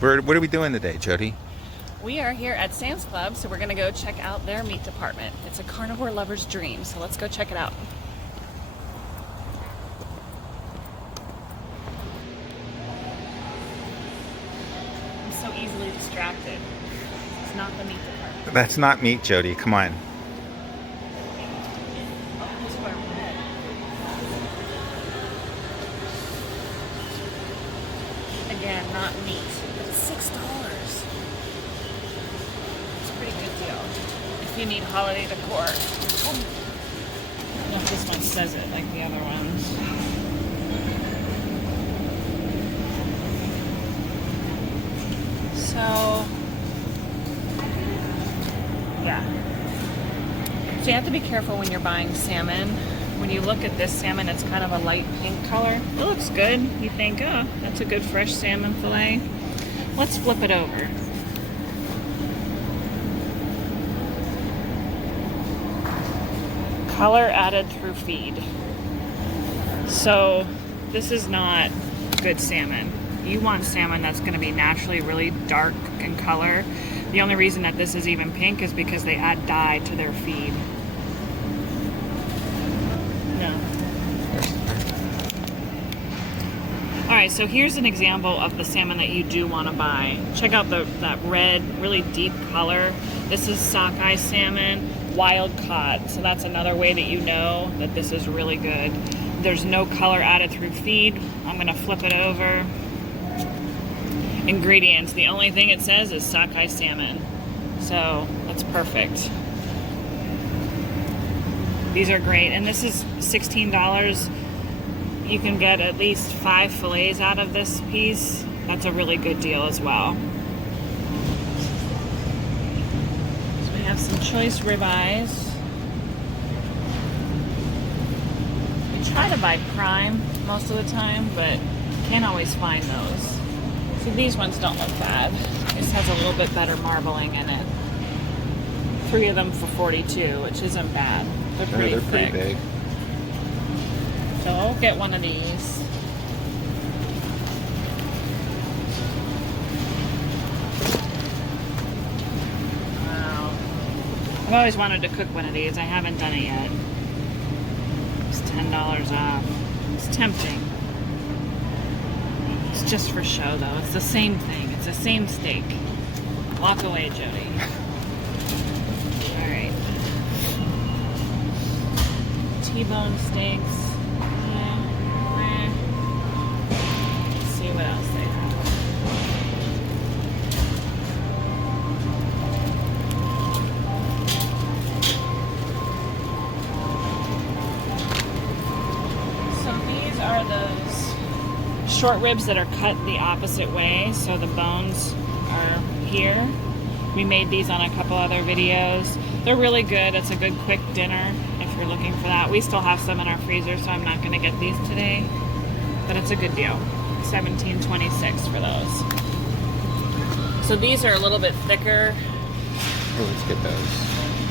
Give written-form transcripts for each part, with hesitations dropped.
What are we doing today, Jody? We are here at Sam's Club, so we're gonna go check out their meat department. It's a carnivore lover's dream, so let's go check it out. I'm so easily distracted. It's not the meat department. That's not meat, Jody. Come on. Again, not meat, but it's $6. It's a pretty good deal. If you need holiday decor. I don't know if this one says it like the other ones. So, yeah. So you have to be careful when you're buying salmon. When you look at this salmon, it's kind of a light pink color. It looks good. You think, oh, that's a good fresh salmon fillet. Let's flip it over. Color added through feed. So this is not good salmon. You want salmon that's going to be naturally really dark in color. The only reason that this is even pink is because they add dye to their feed. No. Alright, so here's an example of the salmon that you do want to buy. Check out that red, really deep color. This is sockeye salmon, wild caught. So that's another way that you know that this is really good. There's no color added through feed. I'm going to flip it over. Ingredients. The only thing it says is sockeye salmon. So that's perfect. These are great. And this is $16. You can get at least 5 fillets out of this piece. That's a really good deal as well. So we have some choice ribeyes. We try to buy prime most of the time, but can't always find those. So these ones don't look bad. This has a little bit better marbling in it. 3 of them for $42, which isn't bad. They're pretty thick. Pretty big. So I'll get one of these. Wow. I've always wanted to cook one of these. I haven't done it yet. It's $10 off. It's tempting. It's just for show though. It's the same thing. It's the same steak. Walk away, Jody. Alright. T-bone steaks. Let's see what else they have. So these are those short ribs that are cut the opposite way, so the bones are here. We made these on a couple other videos. They're really good. It's a good quick dinner if you're looking for that. We still have some in our freezer, so I'm not going to get these today, but it's a good deal. $17.26 for those. So these are a little bit thicker. Oh, let's get those.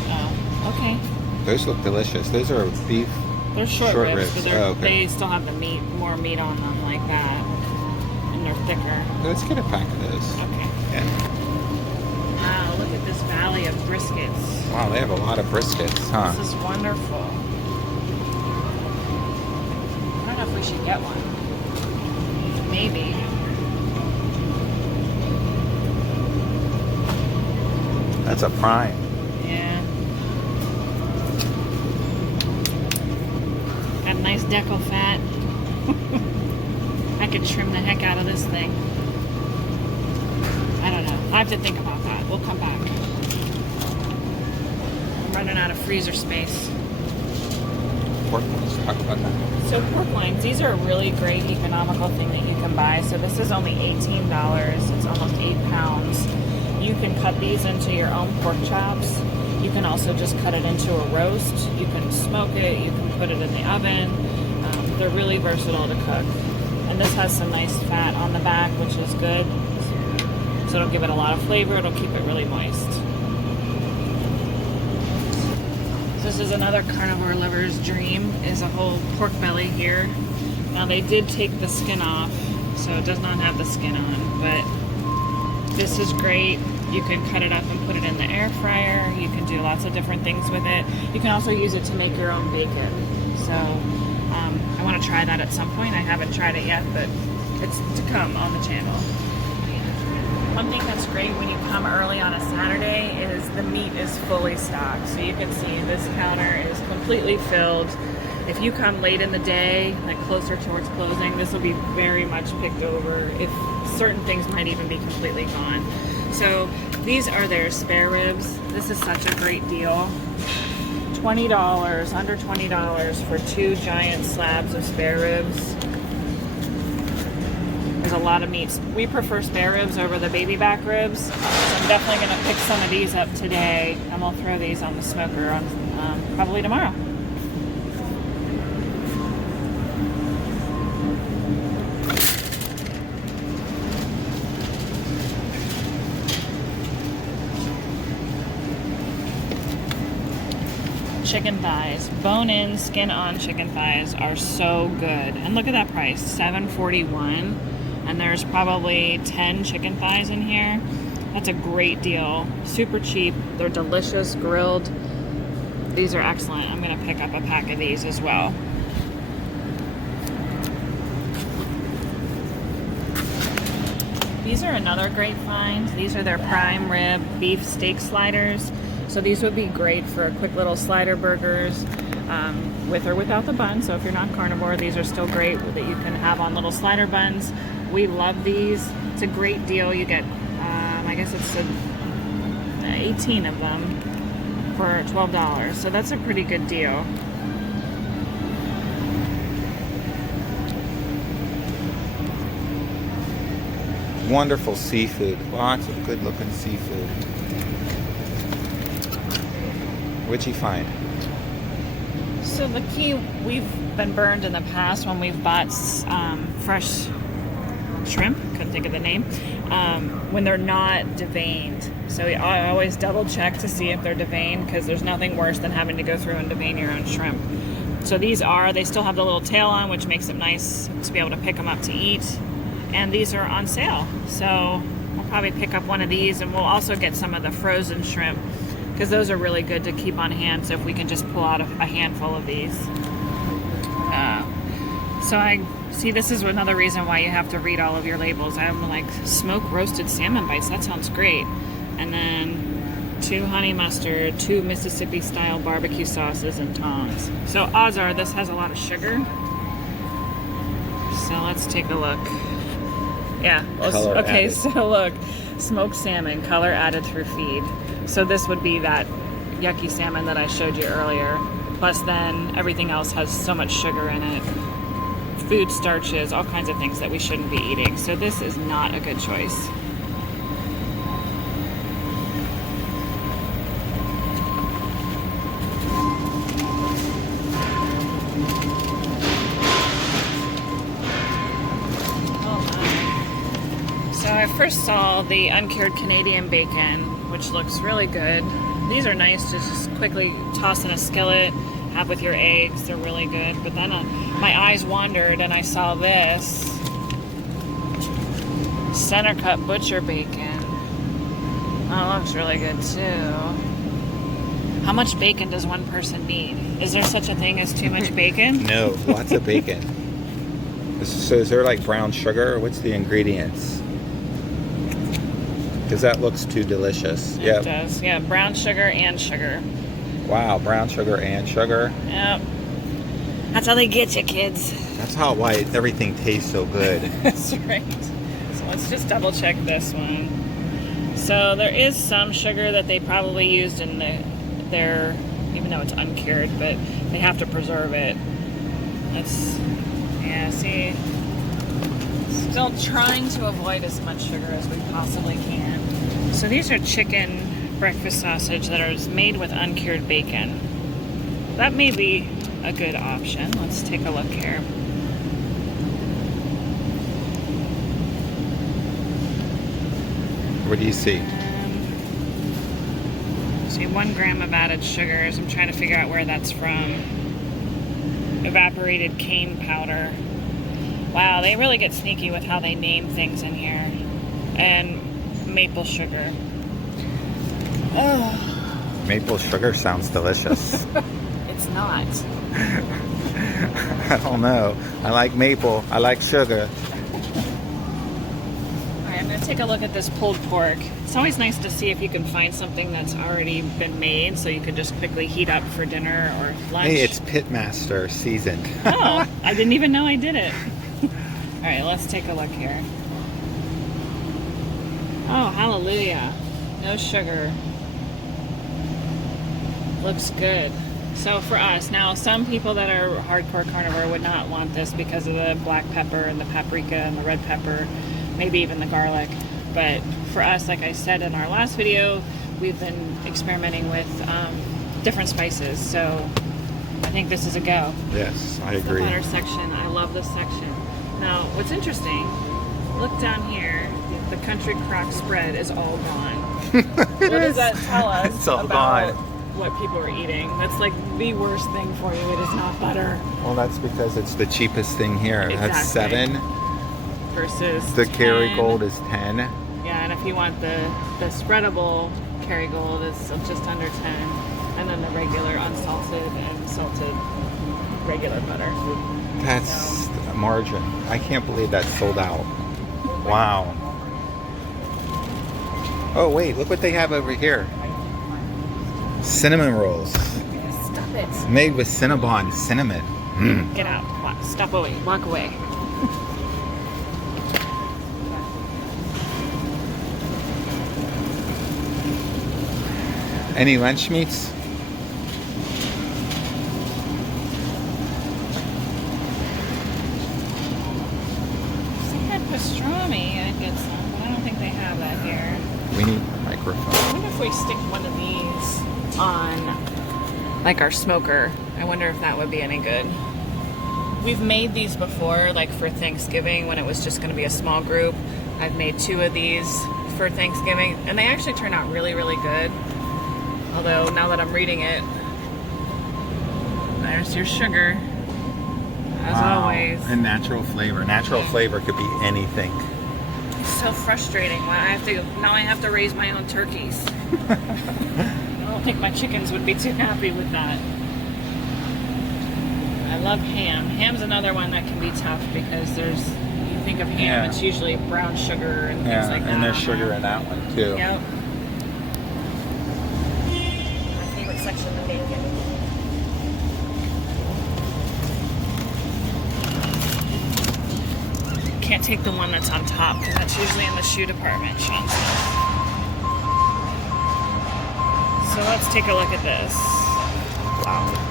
Oh, okay. Those look delicious. Those are beef. They're short ribs, but okay. they still have the meat, more meat on them like that, and they're thicker. Let's get a pack of those. Okay. Yeah. Wow, look at this valley of briskets. Wow, they have a lot of briskets, huh? This is wonderful. I don't know if we should get one. Maybe. That's a prime. Yeah. Got nice decal fat. I could trim the heck out of this thing. I don't know. I have to think about that. We'll come back. I'm running out of freezer space. Pork loins. Talk about that. So pork loins, these are a really great economical thing that you can buy. So this is only $18. It's almost 8 pounds. You can cut these into your own pork chops. You can also just cut it into a roast. You can smoke it. You can put it in the oven. They're really versatile to cook. And this has some nice fat on the back, which is good. So it'll give it a lot of flavor. It'll keep it really moist. This is another carnivore lover's dream, is a whole pork belly here. Now they did take the skin off, so it does not have the skin on, but This is great. You can cut it up and put it in the air fryer. You can do lots of different things with it. You can also use it to make your own bacon. So I want to try that at some point. I haven't tried it yet, but it's to come on the channel. One thing that's great when you come early on a Saturday is the meat is fully stocked. So you can see this counter is completely filled. If you come late in the day, like closer towards closing, this will be very much picked over. If certain things might even be completely gone. So these are their spare ribs. This is such a great deal. $20, under $20 for 2 giant slabs of spare ribs. There's a lot of meats. We prefer spare ribs over the baby back ribs. So I'm definitely going to pick some of these up today, and we'll throw these on the smoker on probably tomorrow. Chicken thighs, bone-in, skin-on chicken thighs are so good. And look at that price, $7.41. And there's probably 10 chicken thighs in here. That's a great deal. Super cheap. They're delicious, grilled. These are excellent. I'm gonna pick up a pack of these as well. These are another great find. These are their prime rib beef steak sliders. So these would be great for quick little slider burgers with or without the bun. So if you're not carnivore, these are still great that you can have on little slider buns. We love these. It's a great deal. You get, I guess it's 18 of them for $12. So that's a pretty good deal. Wonderful seafood. Lots of good looking seafood. What'd you find? So the key, we've been burned in the past when we've bought fresh shrimp, couldn't think of the name, when they're not deveined. So I always double check to see if they're deveined, because there's nothing worse than having to go through and devein your own shrimp. So these they still have the little tail on, which makes it nice to be able to pick them up to eat. And these are on sale. So we'll probably pick up one of these, and we'll also get some of the frozen shrimp, because those are really good to keep on hand. So if we can just pull out a handful of these. So I see this is another reason why you have to read all of your labels. I'm like, smoked roasted salmon bites, that sounds great. And then 2 honey mustard, 2 Mississippi style barbecue sauces and tongs. So odds are this has a lot of sugar. So let's take a look. Yeah, okay, so look, smoked salmon, color added through feed. So this would be that yucky salmon that I showed you earlier. Plus then everything else has so much sugar in it. Food starches, all kinds of things that we shouldn't be eating. So this is not a good choice. So I first saw the uncured Canadian bacon, which looks really good. These are nice to just quickly toss in a skillet, have with your eggs. They're really good. But then my eyes wandered and I saw this center cut butcher bacon. Oh, it looks really good too. How much bacon does one person need? Is there such a thing as too much bacon? No, lots of bacon. So is there like brown sugar? What's the ingredients? Because that looks too delicious. It does. Yeah, brown sugar and sugar. Wow, brown sugar and sugar. Yep. That's how they get you, kids. That's why everything tastes so good. That's right. So let's just double check this one. So there is some sugar that they probably used in their, even though it's uncured, but they have to preserve it. See, still trying to avoid as much sugar as we possibly can. So these are chicken breakfast sausage that are made with uncured bacon. That may be a good option. Let's take a look here. What do you see? See 1 gram of added sugars. I'm trying to figure out where that's from. Evaporated cane powder. Wow, they really get sneaky with how they name things in here. And maple sugar. Oh. Maple sugar sounds delicious. It's not. I don't know. I like maple. I like sugar. Alright, I'm going to take a look at this pulled pork. It's always nice to see if you can find something that's already been made so you could just quickly heat up for dinner or lunch. Hey, it's Pitmaster seasoned. Oh, I didn't even know I did it. Alright, let's take a look here. Oh, hallelujah. No sugar. Looks good. So for us, now some people that are hardcore carnivore would not want this because of the black pepper and the paprika and the red pepper, maybe even the garlic. But for us, like I said in our last video, we've been experimenting with different spices. So I think this is a go. Yes, I It's agree. the butter section. I love this section. Now, what's interesting, look down here, the country crock spread is all gone. What does that tell us It's all about gone. what people are eating? That's like the worst thing for you. It is not butter. Well, that's because it's the cheapest thing here. That's Exactly. 7. Versus The 10. Kerrygold is 10. Yeah, and if you want the spreadable Kerrygold, it's just under 10. And then the regular unsalted and salted regular butter. That's a margin. I can't believe that's sold out. Wow. Oh, wait, look what they have over here. Cinnamon rolls. Stop it. Made with Cinnabon cinnamon. Mm. Get out. Stop away. Walk away. Any lunch meats? If they had pastrami, I'd get some, but I don't think they have that here. We need a microphone. I wonder if we stick one of these on, like, our smoker. I wonder if that would be any good. We've made these before, like for Thanksgiving when it was just going to be a small group. I've made 2 of these for Thanksgiving, and they actually turn out really, really good. Although, now that I'm reading it, there's your sugar, as always. And natural flavor. Natural flavor could be anything. It's so frustrating. I have to raise my own turkeys. I don't think my chickens would be too happy with that. I love ham. Ham's another one that can be tough because you think of ham, Yeah. it's usually brown sugar and things Yeah, like that. and there's on sugar there. in that one too. Yep. My favorite section, the bacon. Can't take the one that's on top because that's usually in the shoe department, Sean says. So let's take a look at this. Wow.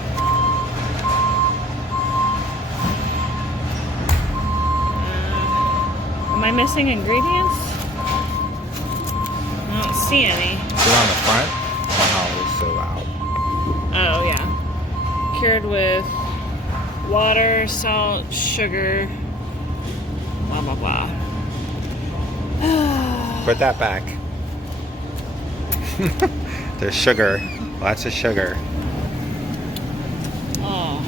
Am I missing ingredients? I don't see any. Is it on the front? Wow, it's so loud. Oh, yeah. Cured with water, salt, sugar, blah, blah, blah. Put that back. There's sugar. Lots of sugar. Oh,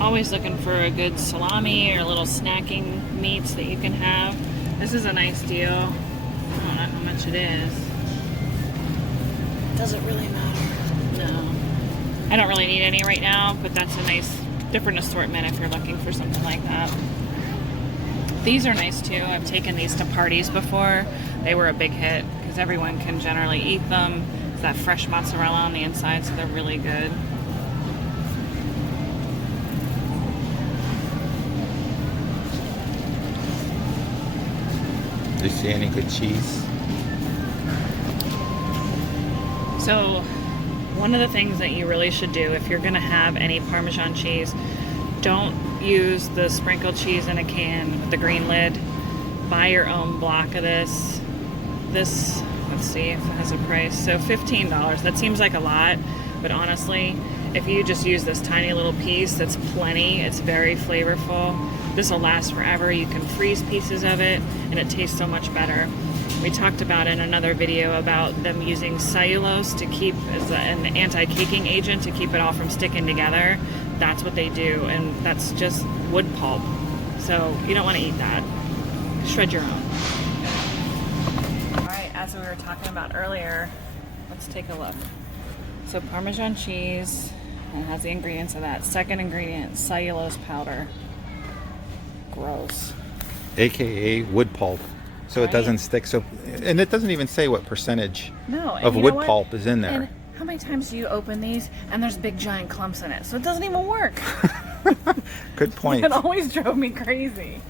always looking for a good salami or little snacking meats that you can have. This is a nice deal. I don't know how much it is. Doesn't really matter. No. I don't really need any right now, but that's a nice, different assortment if you're looking for something like that. These are nice too. I've taken these to parties before. They were a big hit because everyone can generally eat them. It's that fresh mozzarella on the inside, so they're really good. Do you see any good cheese? So, one of the things that you really should do if you're going to have any Parmesan cheese, don't use the sprinkled cheese in a can with the green lid. Buy your own block of this. This, let's see if it has a price. So $15. That seems like a lot, but honestly, if you just use this tiny little piece, that's plenty. It's very flavorful. This will last forever. You can freeze pieces of it, and it tastes so much better. We talked about in another video about them using cellulose to keep as an anti-caking agent to keep it all from sticking together. That's what they do, and that's just wood pulp. So you don't want to eat that. Shred your own. Alright, as we were talking about earlier, let's take a look. So Parmesan cheese, and it has the ingredients of that. Second ingredient, cellulose powder. Gross. AKA wood pulp. So Right. it doesn't stick. So, and it doesn't even say what percentage No, of you wood know what? pulp is in there. And how many times do you open these and there's big giant clumps in it? So it doesn't even work. Good point. It always drove me crazy.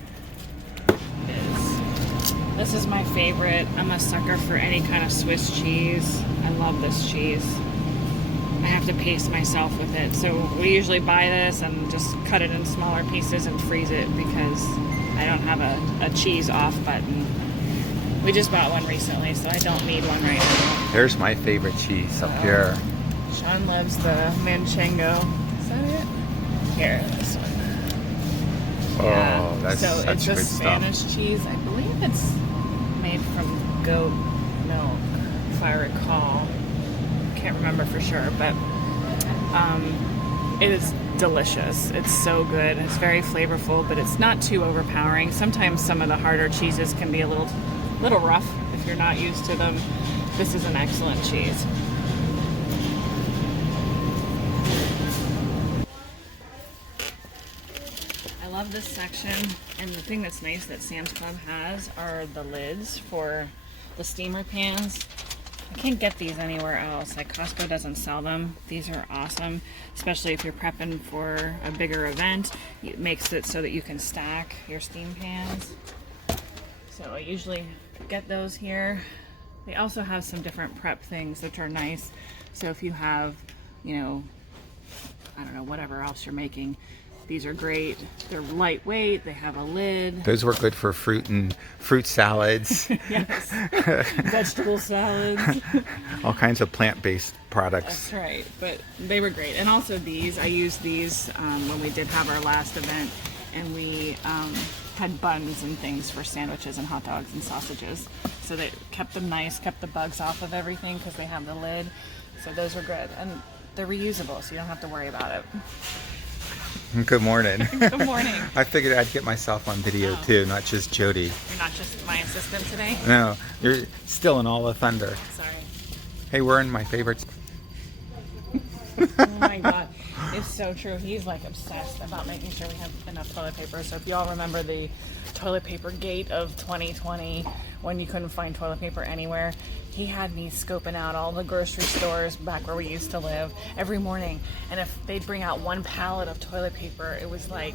This is my favorite. I'm a sucker for any kind of Swiss cheese. I love this cheese. I have to pace myself with it. So we usually buy this and just cut it in smaller pieces and freeze it because I don't have a cheese off button. We just bought one recently, so I don't need one right now. There's my favorite cheese up here. Sean loves the Manchego. Is that it? Here, this one. Oh, that's so such it's good a stuff. Spanish cheese. I believe it's made from goat milk, if I recall. Can't remember for sure, but it is delicious. It's so good. It's very flavorful, but it's not too overpowering. Sometimes some of the harder cheeses can be a little rough if you're not used to them. This is an excellent cheese. I love this section, and the thing that's nice that Sam's Club has are the lids for the steamer pans. I can't get these anywhere else. Like Costco doesn't sell them. These are awesome, especially if you're prepping for a bigger event. It makes it so that you can stack your steam pans. So I usually get those here. They also have some different prep things which are nice. So if you have, you know, I don't know, whatever else you're making, these are great. They're lightweight. They have a lid. Those were good for fruit salads, Yes. Vegetable salads. all kinds of plant-based products. That's right. But they were great. And also these, I used these when we did have our last event, and we had buns and things for sandwiches and hot dogs and sausages. So they kept them nice, kept the bugs off of everything because they have the lid. So those were good. And they're reusable, so you don't have to worry about it. Good morning. Good morning. I figured I'd get myself on video too, not just Jody. You're not just my assistant today? No, you're still in all the thunder. Sorry. Hey, we're in my favorites. Oh my god, it's so true. He's like obsessed about making sure we have enough toilet paper. So if y'all remember the toilet paper gate of 2020 when you couldn't find toilet paper anywhere, he had me scoping out all the grocery stores back where we used to live every morning. And if they'd bring out one pallet of toilet paper, it was like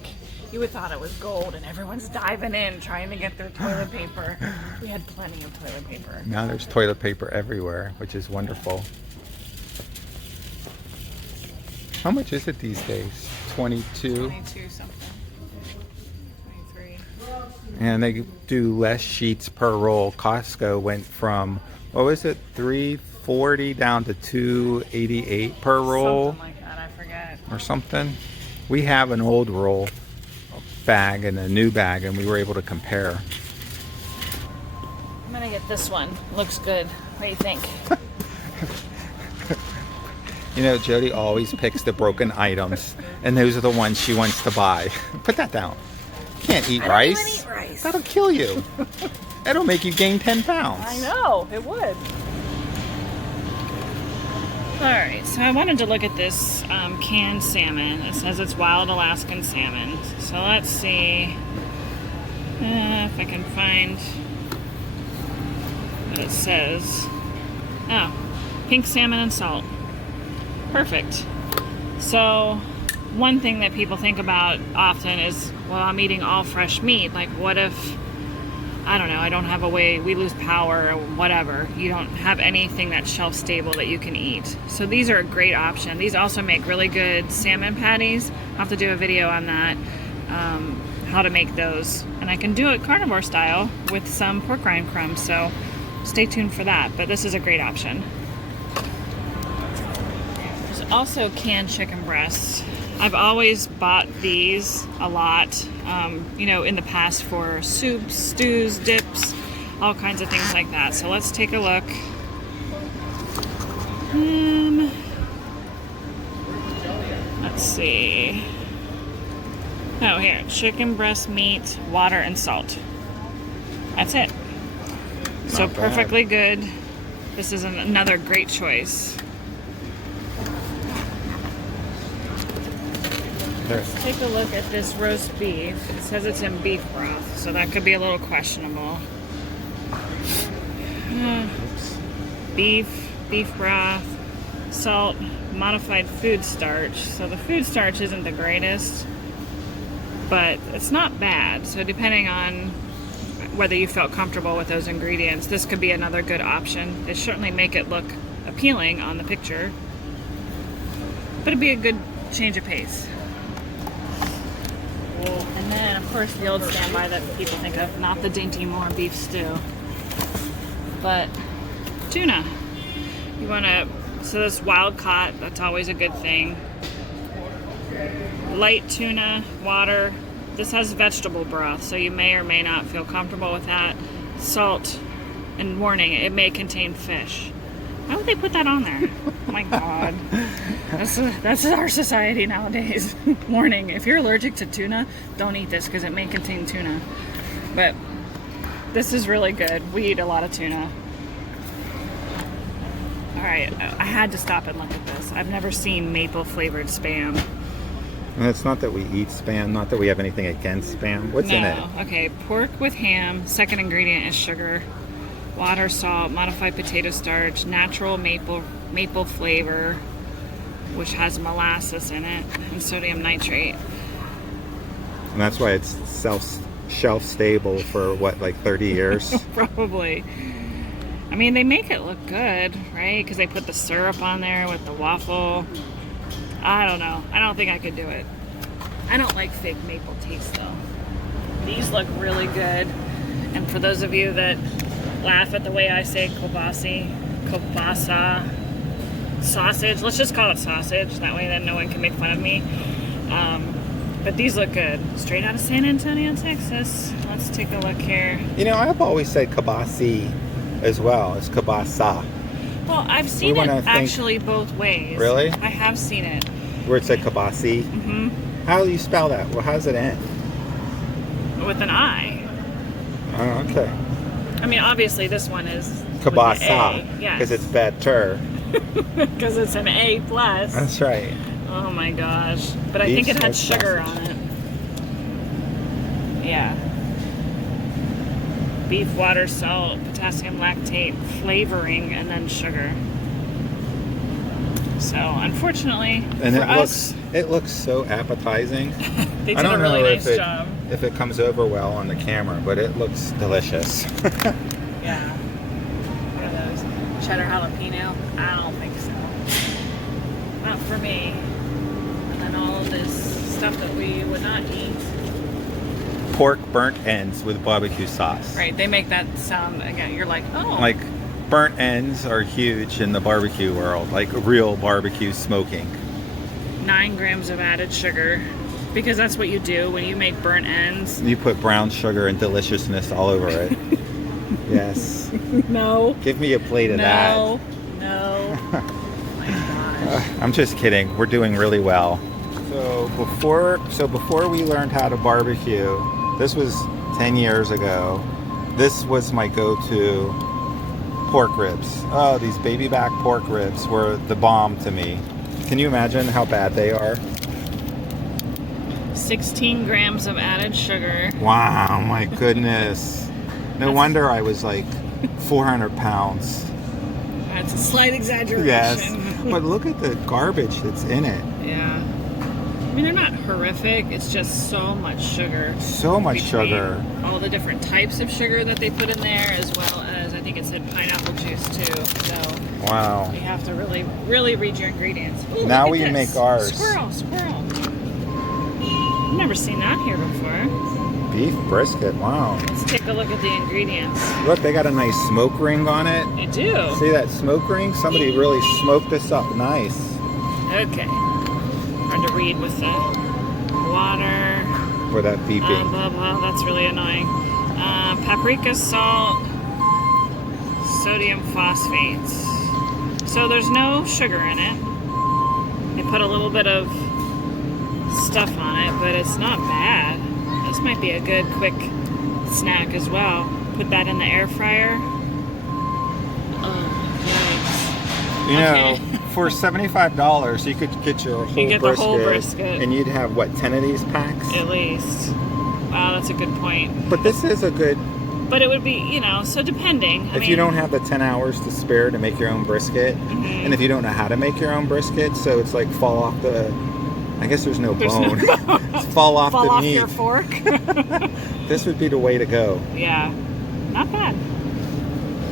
you would thought it was gold, and everyone's diving in trying to get their toilet paper. We had plenty of toilet paper. Now there's toilet paper everywhere, which is wonderful. How much is it these days? 22? 22 something. 23. And they do less sheets per roll. Costco went from, what was it, $3.40 down to $2.88 per roll Something like that, I forget. or something. We have an old roll bag and a new bag, and we were able to compare. I'm gonna get this one. Looks good. What do you think? You know, Jody always picks the broken items, and those are the ones she wants to buy. Put that down. You can't eat rice. I don't even eat rice. That'll kill you. That'll make you gain 10 pounds. I know, it would. Alright, so I wanted to look at this canned salmon. It says it's wild Alaskan salmon. So let's see if I can find what it says. Oh, pink salmon and salt. Perfect. So one thing that people think about often is, well, I'm eating all fresh meat. Like, what if, I don't know, I don't have a way, we lose power or whatever. You don't have anything that's shelf stable that you can eat. So these are a great option. These also make really good salmon patties. I'll have to do a video on that, how to make those. And I can do it carnivore style with some pork rind crumbs. So stay tuned for that. But this is a great option. Also canned chicken breasts. I've always bought these a lot, you know, in the past for soups, stews, dips, all kinds of things like that. So let's take a look. Let's see. Oh, here, chicken breast meat, water, and salt. That's it. So Not bad. perfectly good. This is another great choice. Let's take a look at this roast beef. It says it's in beef broth, so that could be a little questionable. Beef broth, salt, modified food starch. So the food starch isn't the greatest, but it's not bad. So depending on whether you felt comfortable with those ingredients, this could be another good option. It certainly make it look appealing on the picture, but it'd be a good change of pace. And then, of course, the old standby that people think of, not the Dainty Moore beef stew, but tuna. You want to, so this wild caught, that's always a good thing. Light tuna, water. This has vegetable broth, so you may or may not feel comfortable with that. Salt, and warning, it may contain fish. Why would they put that on there? Oh my God. That's our society nowadays. Warning, if you're allergic to tuna, don't eat this because it may contain tuna. But this is really good. We eat a lot of tuna. All right, I had to stop and look at this. I've never seen maple flavored Spam. And it's not that we eat Spam, not that we have anything against Spam. What's in it? Okay, pork with ham. Second ingredient is sugar. Water, salt, modified potato starch, natural maple flavor, which has molasses in it, and sodium nitrate. And that's why it's shelf stable for what, like 30 years? Probably. I mean, they make it look good, right? Because they put the syrup on there with the waffle. I don't know. I don't think I could do it. I don't like fake maple taste though. These look really good. And for those of you that laugh at the way I say kielbasa sausage, let's just call it sausage. That way then no one can make fun of me. But these look good. Straight out of San Antonio, Texas. Let's take a look here. You know, I've always said kielbasa as well. It's kielbasa. Well, I've seen it actually both ways. Really? I have seen it. Where it's like kielbasa? Mm-hmm. How do you spell that? Well, how does it end? With an I. Oh, okay. I mean, obviously this one is Kielbasa. Yes. Because it's better. Because it's an A+. That's right. Oh my gosh. But I think it had sugar on it. Yeah. Beef, water, salt, potassium lactate, flavoring, and then sugar. So, unfortunately, And for us, it looks so appetizing. they did a really nice job. If it comes over well on the camera, but it looks delicious. Yeah. What are those? Cheddar jalapeno? I don't think so. Not for me. And then all of this stuff that we would not eat. Pork burnt ends with barbecue sauce. Right, they make that sound, again, you're like, oh. Like, burnt ends are huge in the barbecue world. Like, real barbecue smoking. 9 grams of added sugar. Because that's what you do when you make burnt ends. You put brown sugar and deliciousness all over it. Yes. No. Give me a plate of that. No. Oh my gosh. I'm just kidding. We're doing really well. So before we learned how to barbecue, this was 10 years ago. This was my go-to pork ribs. Oh, these baby back pork ribs were the bomb to me. Can you imagine how bad they are? 16 grams of added sugar. Wow, my goodness. No wonder I was like 400 pounds. That's a slight exaggeration. Yes, but look at the garbage that's in it. Yeah. I mean, they're not horrific. It's just so much sugar. So much sugar. All the different types of sugar that they put in there, as well as, I think it said pineapple juice too. So wow. you have to really, really read your ingredients. Ooh, now look we at this. make ours. Squirrel. I've never seen that here before. Beef brisket, wow. Let's take a look at the ingredients. Look, they got a nice smoke ring on it. They do. See that smoke ring? Somebody really smoked this up nice. Okay. Hard to read with the water. For that beeping. Blah, blah. That's really annoying. Paprika, salt, sodium phosphates. So there's no sugar in it. They put a little bit of stuff on it, but it's not bad. This might be a good quick snack as well. Put that in the air fryer. Oh, You Okay. know, for $75, you could get your whole You get the brisket, whole brisket. and you'd have what, 10 of these packs? yikes. At least. Wow, that's a good point. But this is a good. But it would be, you know, so depending. If you don't have the 10 hours to spare to make your own brisket, Mm-hmm. and if you don't know how to make your own brisket, so it's like fall off the. I guess there's no bone. It's fall off fall the off meat. your fork. This would be the way to go. Yeah, not bad.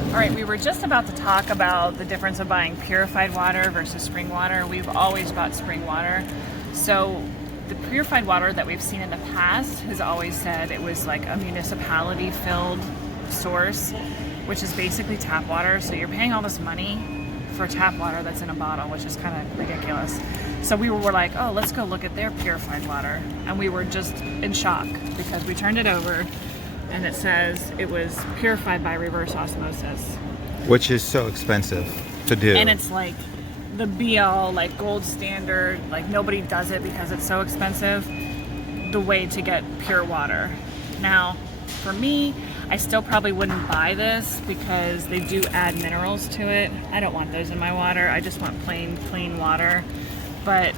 All right, we were just about to talk about the difference of buying purified water versus spring water. We've always bought spring water. So the purified water that we've seen in the past has always said it was like a municipality filled source, which is basically tap water. So you're paying all this money for tap water that's in a bottle, which is kind of ridiculous. So we were like, oh, let's go look at their purified water. And we were just in shock because we turned it over and it says it was purified by reverse osmosis. Which is so expensive to do. And it's like the be-all, like gold standard, like nobody does it because it's so expensive, the way to get pure water. Now, for me, I still probably wouldn't buy this because they do add minerals to it. I don't want those in my water. I just want plain, clean water. But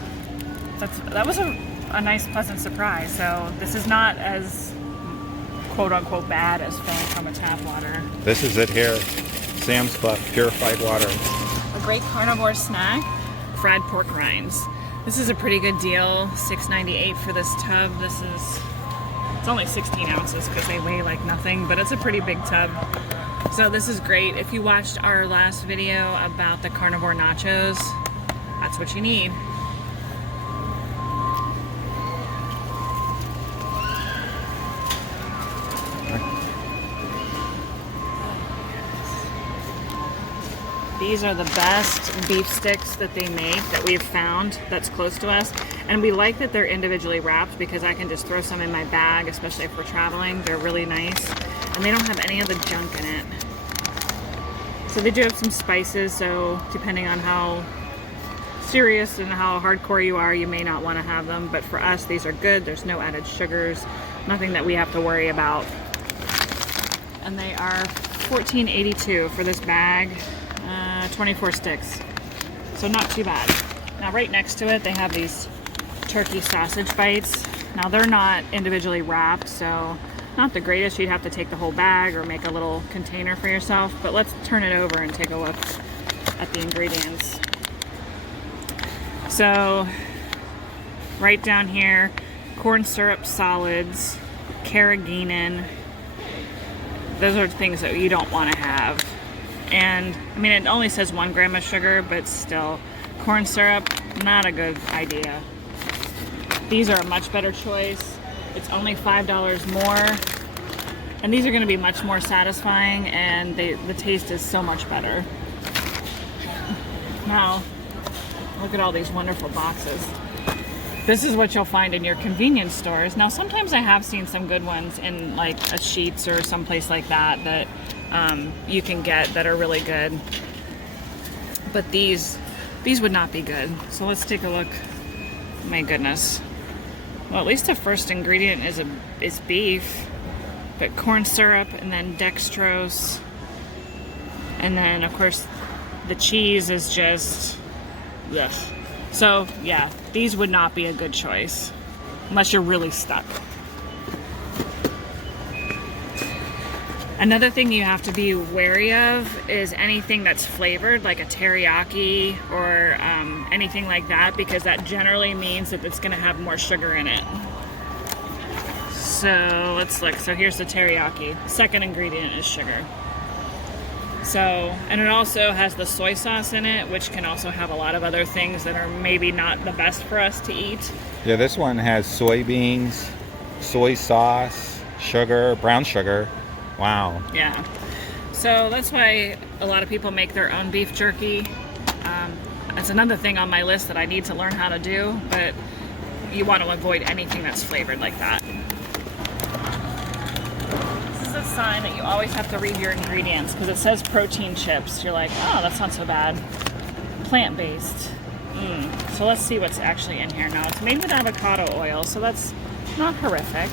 that was a nice, pleasant surprise. So this is not as quote-unquote bad as filling from a tap water. This is it here. Sam's Club purified water. A great carnivore snack, fried pork rinds. This is a pretty good deal, $6.98 for this tub. It's only 16 ounces because they weigh like nothing, but it's a pretty big tub. So this is great. If you watched our last video about the carnivore nachos, that's what you need. These are the best beef sticks that they make that we've found that's close to us. And we like that they're individually wrapped because I can just throw some in my bag, especially if we're traveling. They're really nice. And they don't have any of the junk in it. So they do have some spices, so depending on how serious and how hardcore you are, you may not want to have them. But for us, these are good. There's no added sugars, nothing that we have to worry about. And they are $14.82 for this bag. 24 sticks, so not too bad. Now right next to it they have these turkey sausage bites. Now they're not individually wrapped, so not the greatest. You'd have to take the whole bag or make a little container for yourself, but let's turn it over and take a look at the ingredients. So right down here, corn syrup solids, carrageenan. Those are things that you don't want to have. And I mean, it only says 1 gram of sugar, but still, corn syrup, not a good idea. These are a much better choice. It's only $5 more, and these are going to be much more satisfying, and the taste is so much better. Now, look at all these wonderful boxes. This is what you'll find in your convenience stores. Now, sometimes I have seen some good ones in like a Sheetz or someplace like that you can get that are really good. But these would not be good. So let's take a look. My goodness. Well, at least the first ingredient is beef, but corn syrup and then dextrose, and then of course the cheese is just ugh. So yeah, these would not be a good choice unless you're really stuck. Another thing you have to be wary of is anything that's flavored, like a teriyaki or anything like that, because that generally means that it's going to have more sugar in it. So let's look. So here's the teriyaki. Second ingredient is sugar. So, and it also has the soy sauce in it, which can also have a lot of other things that are maybe not the best for us to eat. Yeah, this one has soybeans, soy sauce, sugar, brown sugar. Wow. Yeah. So that's why a lot of people make their own beef jerky. That's another thing on my list that I need to learn how to do, but you want to avoid anything that's flavored like that. This is a sign that you always have to read your ingredients because it says protein chips. You're like, oh, that's not so bad. Plant-based. So let's see what's actually in here. Now, it's made with avocado oil, so that's not horrific.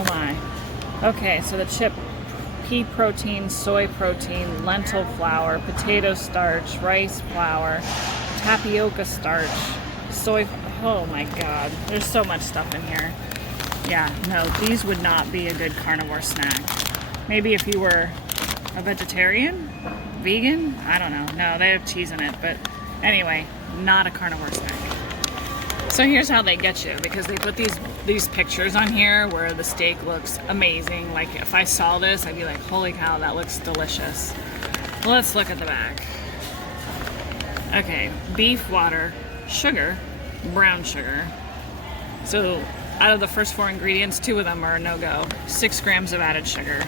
Oh my. Okay, so the chip pea protein, soy protein, lentil flour, potato starch, rice flour, tapioca starch, soy. Oh my god, there's so much stuff in here. Yeah, no, these would not be a good carnivore snack. Maybe if you were a vegetarian, vegan, I don't know. No, they have cheese in it, but anyway, not a carnivore snack. So here's how they get you, because they put these pictures on here where the steak looks amazing. Like if I saw this, I'd be like, holy cow, that looks delicious. Let's look at the back. Okay, beef, water, sugar, brown sugar. So out of the first 4 ingredients, 2 of them are a no-go. 6 grams of added sugar.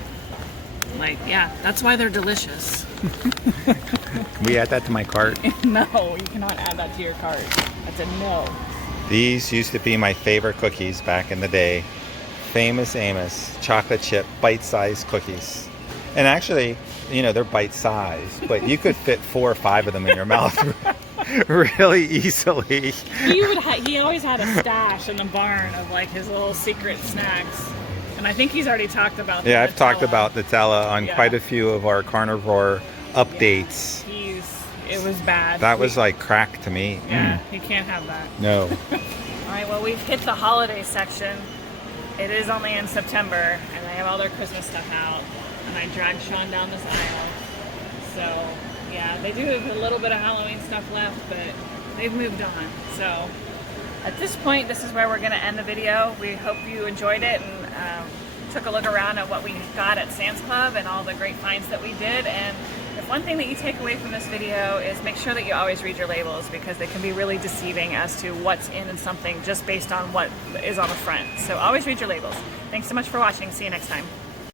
Like, yeah, that's why they're delicious. Can we add that to my cart? No, you cannot add that to your cart. That's a no. These used to be my favorite cookies back in the day. Famous Amos chocolate chip bite-sized cookies. And actually, you know, they're bite-sized, but you could fit 4 or 5 of them in your mouth really easily. He always had a stash in the barn of like his little secret snacks. And I think he's already talked about Yeah, I've talked about Nutella on quite a few of our carnivore updates. Yeah, it was bad. That was like crack to me. Yeah, you can't have that. No. Alright, well, we've hit the holiday section. It is only in September, and they have all their Christmas stuff out. And I dragged Sean down this aisle. So, yeah, they do have a little bit of Halloween stuff left, but they've moved on. So, at this point, this is where we're going to end the video. We hope you enjoyed it and took a look around at what we got at Sam's Club and all the great finds that we did. And if one thing that you take away from this video is make sure that you always read your labels, because they can be really deceiving as to what's in something just based on what is on the front. So always read your labels. Thanks so much for watching. See you next time.